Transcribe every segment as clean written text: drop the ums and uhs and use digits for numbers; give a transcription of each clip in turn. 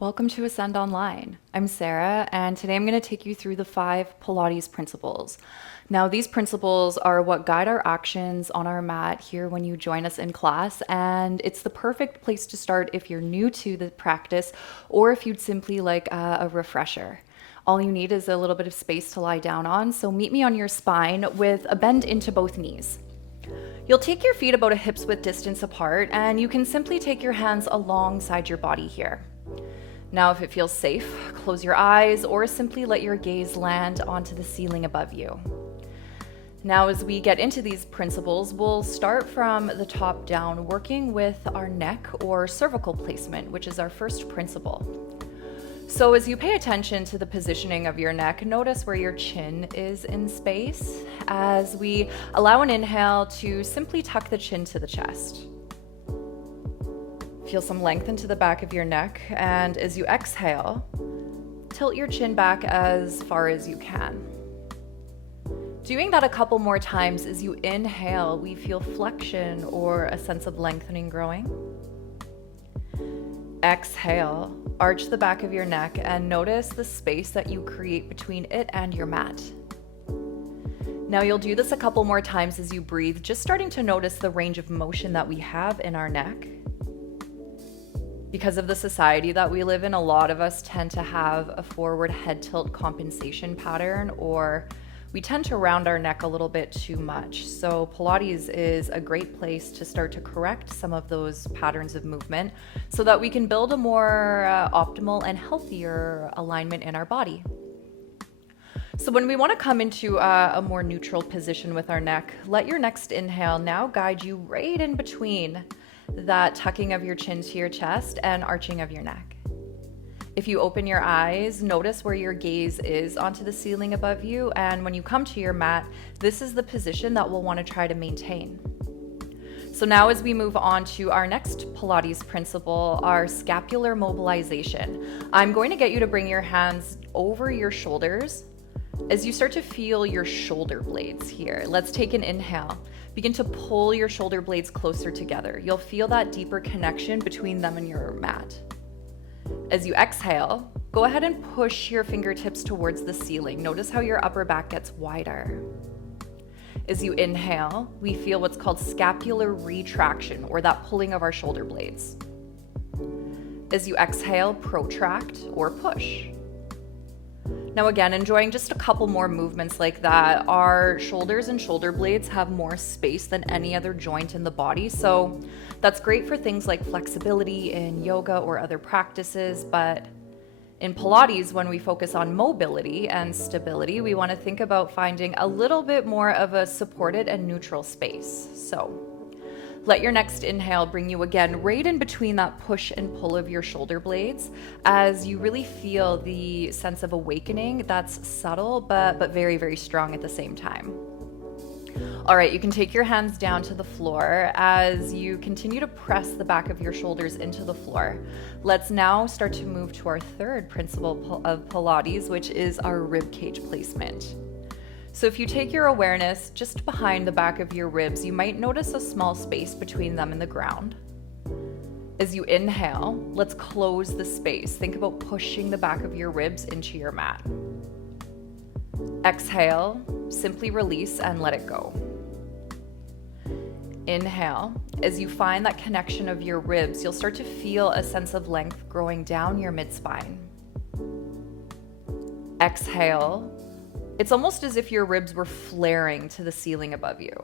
Welcome to Ascend Online. I'm Sarah, and today I'm going to take you through the 5 Pilates principles. Now, these principles are what guide our actions on our mat here when you join us in class, and it's the perfect place to start if you're new to the practice or if you'd simply like a refresher. All you need is a little bit of space to lie down on, so meet me on your spine with a bend into both knees. You'll take your feet about a hip's width distance apart, and you can simply take your hands alongside your body here. Now, if it feels safe, close your eyes or simply let your gaze land onto the ceiling above you. Now, as we get into these principles, we'll start from the top down, working with our neck or cervical placement, which is our first principle. So as you pay attention to the positioning of your neck, notice where your chin is in space as we allow an inhale to simply tuck the chin to the chest. Feel some length into the back of your neck, and as you exhale, tilt your chin back as far as you can. Doing that a couple more times. As you inhale, we feel flexion or a sense of lengthening growing. Exhale, arch the back of your neck and notice the space that you create between it and your mat. Now you'll do this a couple more times as you breathe, just starting to notice the range of motion that we have in our neck. Because of the society that we live in, a lot of us tend to have a forward head tilt compensation pattern, or we tend to round our neck a little bit too much. So Pilates is a great place to start to correct some of those patterns of movement so that we can build a more optimal and healthier alignment in our body. So when we want to come into a more neutral position with our neck, let your next inhale now guide you right in between that tucking of your chin to your chest and arching of your neck. If you open your eyes, notice where your gaze is onto the ceiling above you, and when you come to your mat, this is the position that we'll want to try to maintain. So now as we move on to our next Pilates principle, our scapular mobilization, I'm going to get you to bring your hands over your shoulders as you start to feel your shoulder blades here. Let's take an inhale. Begin to pull your shoulder blades closer together. You'll feel that deeper connection between them and your mat. As you exhale, go ahead and push your fingertips towards the ceiling. Notice how your upper back gets wider. As you inhale, we feel what's called scapular retraction, or that pulling of our shoulder blades. As you exhale, protract or push. Now again, enjoying just a couple more movements like that. Our shoulders and shoulder blades have more space than any other joint in the body, so that's great for things like flexibility in yoga or other practices, but in Pilates, when we focus on mobility and stability, we want to think about finding a little bit more of a supported and neutral space. So let your next inhale bring you again right in between that push and pull of your shoulder blades as you really feel the sense of awakening that's subtle but very, very strong at the same time. All right, you can take your hands down to the floor as you continue to press the back of your shoulders into the floor. Let's now start to move to our third principle of Pilates, which is our rib cage placement. So if you take your awareness just behind the back of your ribs, you might notice a small space between them and the ground. As you inhale, let's close the space. Think about pushing the back of your ribs into your mat. Exhale, simply release and let it go. Inhale, as you find that connection of your ribs, you'll start to feel a sense of length growing down your mid-spine. Exhale. It's almost as if your ribs were flaring to the ceiling above you.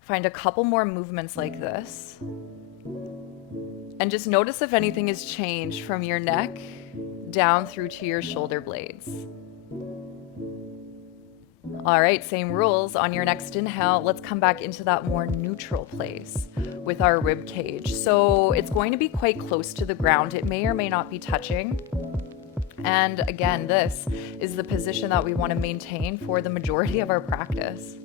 Find a couple more movements like this. And just notice if anything has changed from your neck down through to your shoulder blades. All right, same rules. On your next inhale, let's come back into that more neutral place with our rib cage. So it's going to be quite close to the ground. It may or may not be touching. And again, this is the position that we want to maintain for the majority of our practice.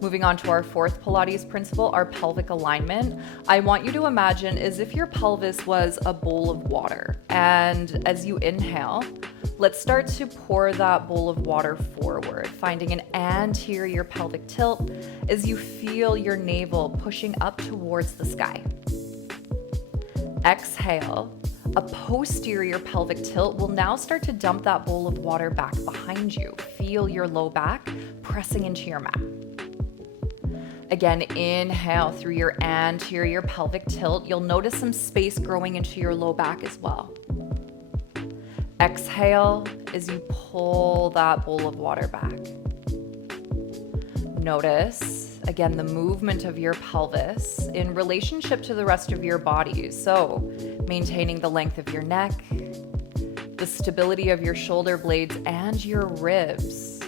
Moving on to our fourth Pilates principle, our pelvic alignment. I want you to imagine as if your pelvis was a bowl of water. And as you inhale, let's start to pour that bowl of water forward, finding an anterior pelvic tilt as you feel your navel pushing up towards the sky. exhale, a posterior pelvic tilt will now start to dump that bowl of water back behind you. Feel your low back pressing into your mat. Again, inhale through your anterior pelvic tilt. You'll notice some space growing into your low back as well. Exhale as you pull that bowl of water back. Notice, again, the movement of your pelvis in relationship to the rest of your body. So, maintaining the length of your neck, the stability of your shoulder blades, and your ribs.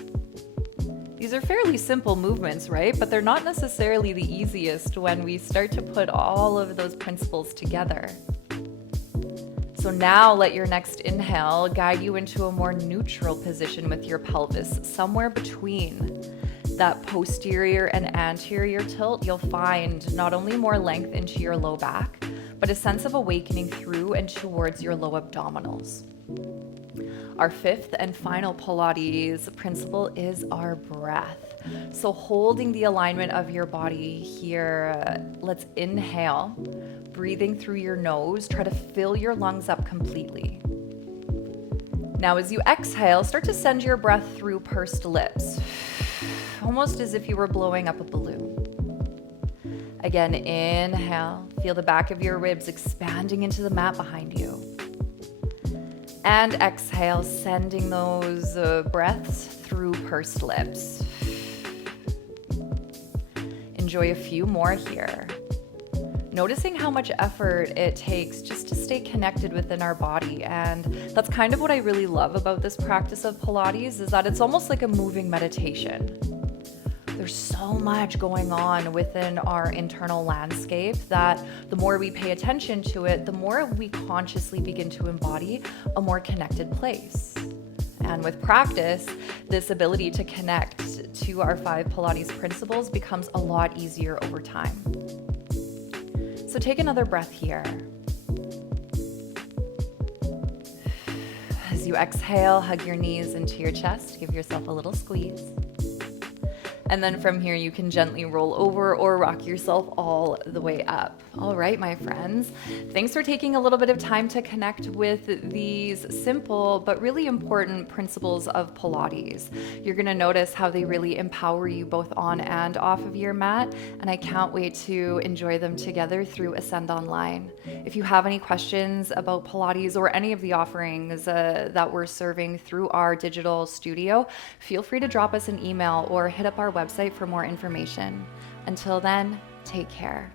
These are fairly simple movements, right? But they're not necessarily the easiest when we start to put all of those principles together. So now let your next inhale guide you into a more neutral position with your pelvis, somewhere between that posterior and anterior tilt. You'll find not only more length into your low back, but a sense of awakening through and towards your low abdominals. Our fifth and final Pilates principle is our breath. So holding the alignment of your body here, let's inhale, breathing through your nose. Try to fill your lungs up completely. Now as you exhale, start to send your breath through pursed lips, almost as if you were blowing up a balloon. Again, inhale, feel the back of your ribs expanding into the mat behind you. And exhale, sending those breaths through pursed lips. Enjoy a few more here. Noticing how much effort it takes just to stay connected within our body. And that's kind of what I really love about this practice of Pilates, is that it's almost like a moving meditation. There's so much going on within our internal landscape that the more we pay attention to it, the more we consciously begin to embody a more connected place. And with practice, this ability to connect to our 5 Pilates principles becomes a lot easier over time. So take another breath here. As you exhale, hug your knees into your chest, give yourself a little squeeze. And then from here, you can gently roll over or rock yourself all the way up. All right, my friends, thanks for taking a little bit of time to connect with these simple but really important principles of Pilates. You're gonna notice how they really empower you both on and off of your mat, and I can't wait to enjoy them together through Ascend Online. If you have any questions about Pilates or any of the offerings that we're serving through our digital studio, feel free to drop us an email or hit up our website for more information. Until then, take care.